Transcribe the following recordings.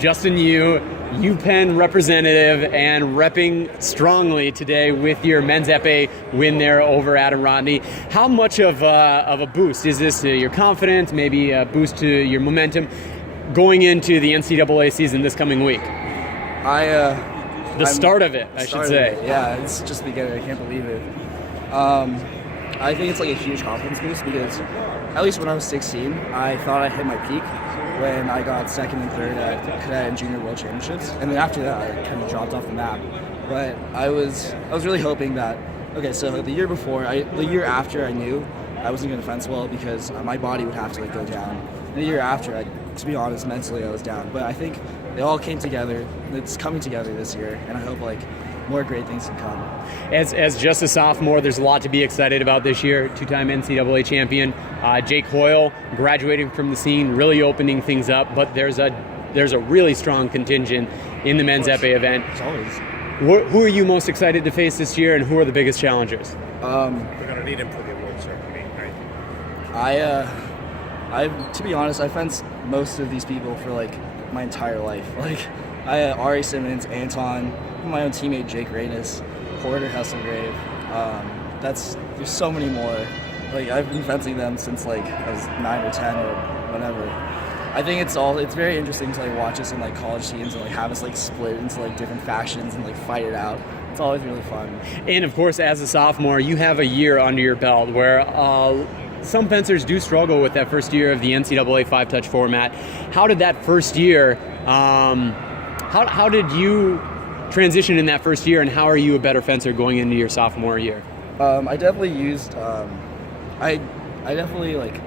Justin Yu, UPenn representative, and repping strongly today with your men's epee win there over Adam Rodney. How much of a boost is this to your confidence, maybe a boost to your momentum going into the NCAA season this coming week? The start of it, I should say. Yeah, it's just the beginning. I can't believe it. I think it's like a huge confidence boost because at least when I was 16, I thought I hit my peak when I got second and third at cadet and junior world championships, and then after that I kind of dropped off the map. But I was really hoping that, okay, so the year after I knew I wasn't going to fence well because my body would have to like go down. And the year after, to be honest, mentally I was down. But I think they all came together. It's coming together this year, and I hope like more great things can come. As just a sophomore, there's a lot to be excited about this year. Two-time NCAA champion, Jake Hoyle graduating from the scene, really opening things up. But there's a really strong contingent in the men's epee event. It's always. Who are you most excited to face this year, and who are the biggest challengers? We're gonna need him for the award ceremony, right? To be honest, I fenced most of these people for like my entire life. Like Ari Simmons, Anton, my own teammate Jake Reynes, Porter Hesselgrave. There's so many more. Like I've been fencing them since like I was 9 or 10 or whatever. I think it's very interesting to like watch us in like college teams and like have us like split into like different factions and like fight it out. It's always really fun. And of course, as a sophomore, you have a year under your belt where some fencers do struggle with that first year of the NCAA 5-touch format. How did that first year? How did you transition in that first year, and how are you a better fencer going into your sophomore year? I definitely used. I definitely like.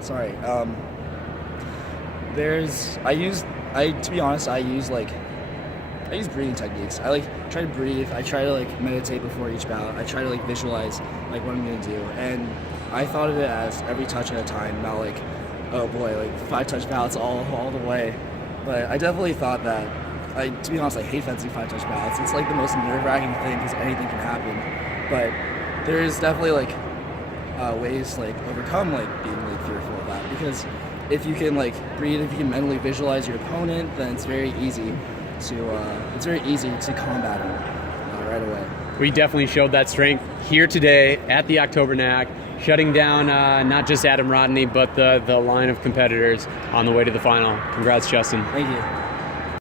Sorry. To be honest, I use breathing techniques. I like try to breathe. I try to like meditate before each bout. I try to like visualize like what I'm gonna do, and I thought of it as every touch at a time, not like, oh boy, like 5-touch bouts all the way. But I definitely thought that. To be honest, I hate fencing 5-touch bouts. It's like the most nerve-wracking thing because anything can happen. But there is definitely like ways to like overcome like being like fearful of that, because if you can like breathe, if you can mentally visualize your opponent, then it's very easy to combat him right away. We definitely showed that strength here today at the October NAC, shutting down not just Adam Rodney, but the line of competitors on the way to the final. Congrats, Justin. Thank you.